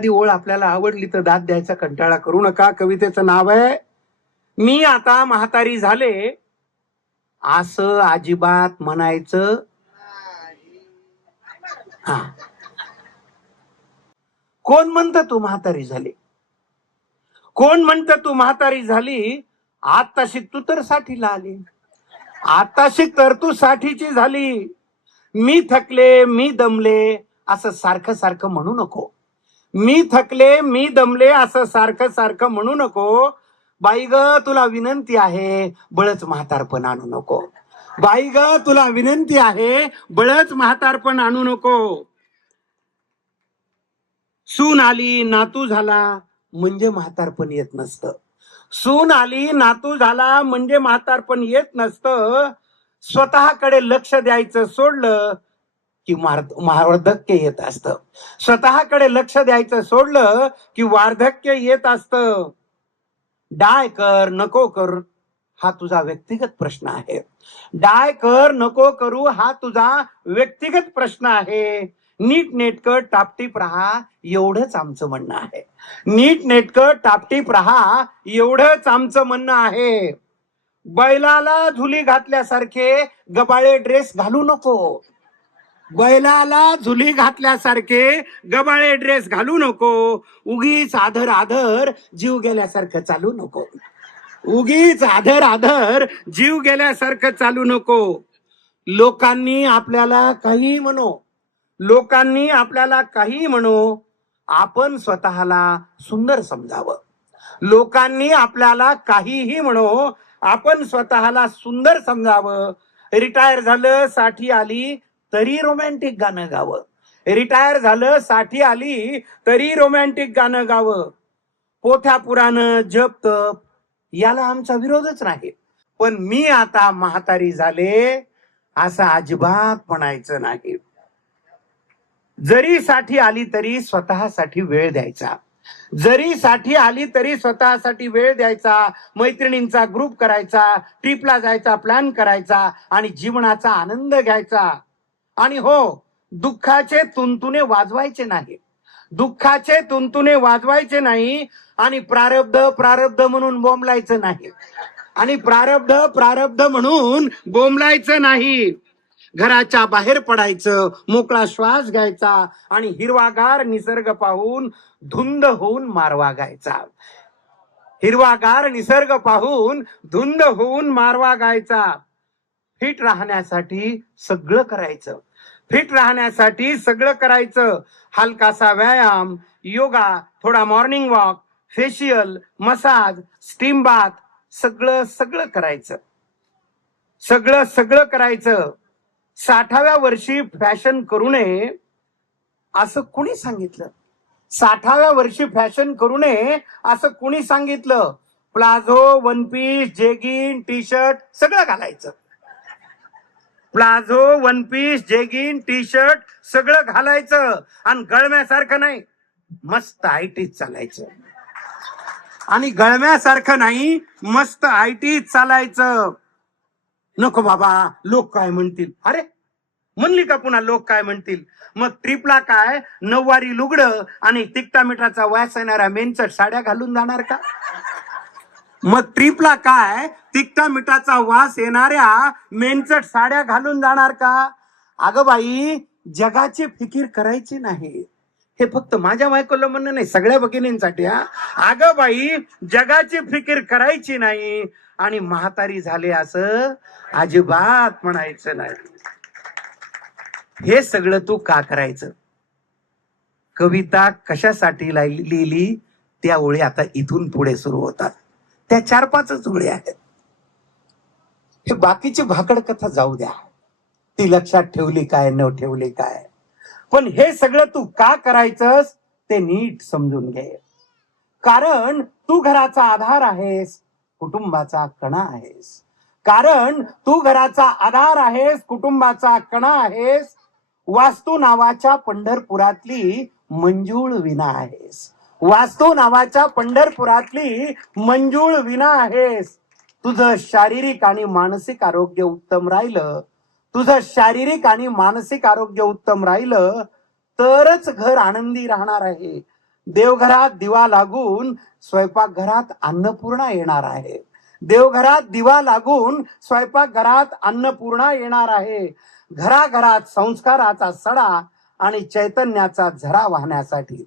एखादी ओळ आपल्याला आवडली तर दाद द्यायचा कंटाळा करू नका. कवितेचं नाव आहे मी आता म्हातारी झाले असं अजिबात म्हणायचं. हा, कोण म्हणतं तू म्हातारी झाली? कोण म्हणतं तू म्हातारी झाली? आताशी तू तर साठीला आली. आताशी तर तू साठीची झाली. मी थकले मी दमले असं सारखं सारखं म्हणू नको. मी थकले मी दमले असं सारखं सारखं म्हणू नको. बाई ग तुला विनंती आहे बळच म्हातारपण आणू नको. बाई ग तुला विनंती आहे बळच म्हातारपण आणू नको. सून आली नातू झाला म्हणजे म्हातारपण येत नसतं. सून आली नातू झाला म्हणजे म्हातारपण येत नसतं. स्वतःकडे लक्ष द्यायचं सोडलं की वार्धक्य येत असतं. स्वतःकडे लक्ष द्यायचं सोडलं की वार्धक्य येत असतं. डाय कर नको कर हा तुझा व्यक्तिगत प्रश्न आहे. डाय कर नको करू हा तुझा व्यक्तिगत प्रश्न आहे. नीट नेटकं टापटीप राहा एवढंच आमचं म्हणणं आहे. नीट नेटकं टापटीप राहा एवढंच आमचं म्हणणं आहे. बैलाला झुली घातल्यासारखे गबाळे ड्रेस घालू नको. बैलाला झुली घातल्यासारखे गबाळे ड्रेस घालू नको. उगीच आधर आधर जीव गेल्यासारखं चालू नको. उगीच आधर आधर जीव गेल्यासारखं चालू नको. लोकांनी आपल्याला काही म्हणो, लोकांनी आपल्याला काही म्हणो, आपण स्वतःला सुंदर समजावं. लोकांनी आपल्याला काहीही म्हणो, आपण स्वतःला सुंदर समजावं. रिटायर झालं साठी आली तरी रोमॅन्टिक गाणं गावं. रिटायर झालं साठी आली तरी रोमॅन्टिक गाणं गावं. पोथ्या पुराण जप तप याला आमचा विरोधच नाही. पण मी आता म्हातारी झाले असं अजिबात म्हणायचं नाही. जरी साठी आली तरी स्वतःसाठी वेळ द्यायचा. जरी साठी आली तरी स्वतःसाठी वेळ द्यायचा. मैत्रिणींचा ग्रुप करायचा, ट्रिपला जायचा प्लॅन करायचा आणि जीवनाचा आनंद घ्यायचा. आणि हो, दुःखाचे तुंतुने वाजवायचे नाही. दुःखाचे तुंतुने वाजवायचे नाही. आणि प्रारब्ध प्रारब्ध म्हणून बोंबलायचं नाही. आणि प्रारब्ध प्रारब्ध म्हणून बोंबलायचं नाही. घराच्या बाहेर पडायचं, मोकळा श्वास घ्यायचा आणि हिरवागार निसर्ग पाहून धुंद होऊन मारवा गायचा. हिरवागार निसर्ग पाहून धुंद होऊन मारवा गायचा. फिट राहण्यासाठी सगळं करायचं. फिट राहण्यासाठी सगळं करायचं. हलकासा व्यायाम, योगा, थोडा morning walk, facial, massage, steam bath सगळं सगळं करायचं. सगळं सगळं करायचं. 60व्या वर्षी फॅशन करू नये असं कुणी सांगितलं? 60व्या वर्षी फॅशन करू नये असं कुणी सांगितलं? Palazzo, one piece, jegging, T shirt सगळं घालायचं. Palazzo, one piece, jegging, T shirt सगळं घालायचं. आणि गळम्यासारखं नाही, मस्त आयटीत चालायचं. आणि गळम्यासारखं नाही, मस्त आयटीत चालायचं. नको बाबा लोक काय म्हणतील. अरे म्हणली का पुन्हा लोक काय म्हणतील? मग ट्रिपला काय नऊवारी लुगडं आणि तिकटा मिठाचा वास येणाऱ्या मेनचट साड्या घालून जाणार का? मग ट्रिपला काय तिकटा मिठाचा वास येणाऱ्या मेनचट साड्या घालून जाणार का? अगं बाई, जगाची फिकीर करायची नाही. हे फक्त माझ्या बायकोला म्हणणं नाही, सगळ्या भगिनींसाठी. अगं बाई, जगाची फिकीर करायची नाही आणि म्हातारी झाले असं अजिबात म्हणायचं नाही. हे सगळं तू का करायचं? कविता कशासाठी लिहिली त्या ओळी आता इथून पुढे सुरू होतात. त्या 4-5 ओळी आहेत. हे बाकीची भाकड कथा जाऊ द्या, ती लक्षात ठेवली काय न ठेवली काय. पण हे सगळं तू का करायचंस ते नीट समजून घे. कारण तू घराचा आधार आहेस, कुटुंबाचा कणा आहेस. कारण तू घराचा आधार आहेस, कुटुंबाचा कणा आहेस. वास्तू नावाच्या पंढरपुरातली मंजूळ विना आहेस. वास्तू नावाच्या पंढरपुरातली मंजूळ विना आहेस. तुझं शारीरिक आणि मानसिक आरोग्य उत्तम राहिलं, तुझं शारीरिक आणि मानसिक आरोग्य उत्तम राहिलं तरच घर आनंदी राहणार आहे. देवघरात दिवा लागून स्वयंपाकघरात अन्नपूर्णा येणार आहे. देवघरात दिवा लागून स्वयंपाकघरात अन्नपूर्णा येणार आहे. घराघरात संस्काराचा सडा आणि चैतन्याचा झरा वाहण्यासाठी,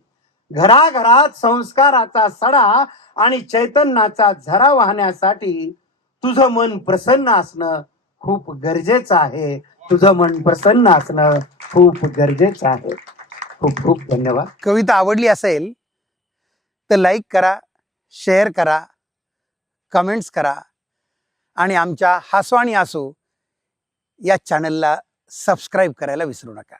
घराघरात संस्काराचा सडा आणि चैतन्याचा झरा वाहण्यासाठी तुझं मन प्रसन्न असणं खूप गरजेचं आहे. तुझं मन प्रसन्न असणं खूप गरजेचं आहे. खूप खूप धन्यवाद. कविता आवडली असेल तर लाईक करा, शेअर करा, कमेंट्स करा आणि आमच्या हसो आणि आसो या चॅनलला सबस्क्राईब करायला विसरू नका.